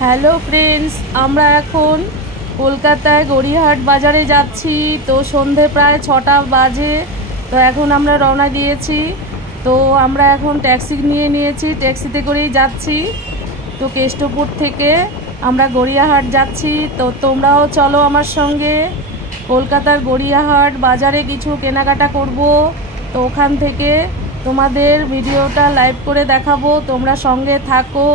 Hello friends, আমরা এখন কলকাতায় গড়িয়াহাট বাজারে যাচ্ছি। তো সন্ধে প্রায় 6টা বাজে। তো এখন আমরা রওনা দিয়েছি। তো আমরা এখন ট্যাক্সি নিয়ে নিয়েছি, ট্যাক্সিতে করেই যাচ্ছি। তো কেষ্টপুর থেকে আমরা গড়িয়াহাট যাচ্ছি। তো তোমরাও চলো আমার সঙ্গে। কলকাতার গড়িয়াহাট বাজারে কিছু কেনাকাটা করব। তো ওখান থেকে তোমাদের ভিডিওটা লাইভ করে দেখাবো, তোমরা সঙ্গে থাকো।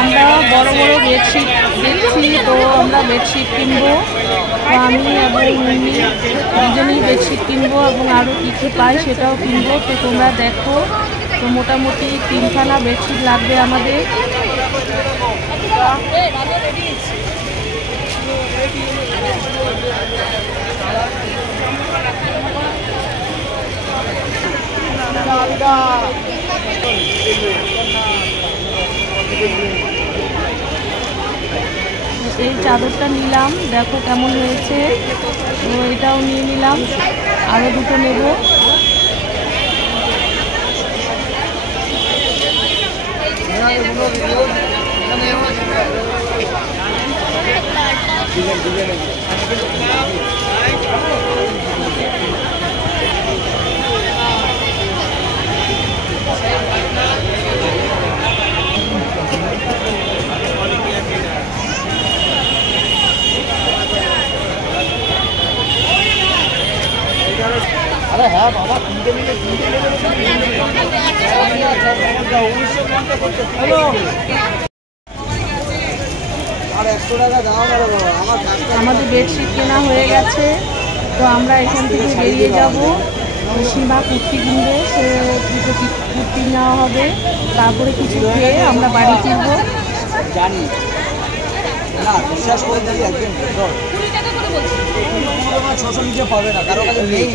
আমরা বড় বড় বেডশিট দেখছি। তো আমরা বেডশিট কিনবো। তো আমি এবং মিমি দুজনেই বেডশিট কিনবো এবং আরও কী কী পাই সেটাও কিনবো। তো তোমরা দেখো। তো মোটামুটি 3খানা বেডশিট লাগবে আমাদের। এই চাদরটা নিলাম, দেখো কেমন হয়েছে। তো এটাও নিয়ে নিলাম, আরও দুটো নেব। अरे हाँ बाबा किनते मिले আমাদের বেডশিট কেনা হয়ে গেছে। তো আমরা এখান থেকে বেরিয়ে যাব। সীমা কুর্তি কিনবে, সে দুটো কুর্তি নেওয়া হবে। তারপরে কিছু খেয়ে আমরা বাড়ি কিনবো। জানি না, বিশ্বাস করে দিই একদম 600 নিচে পাবে না, কারো কাছে নেই।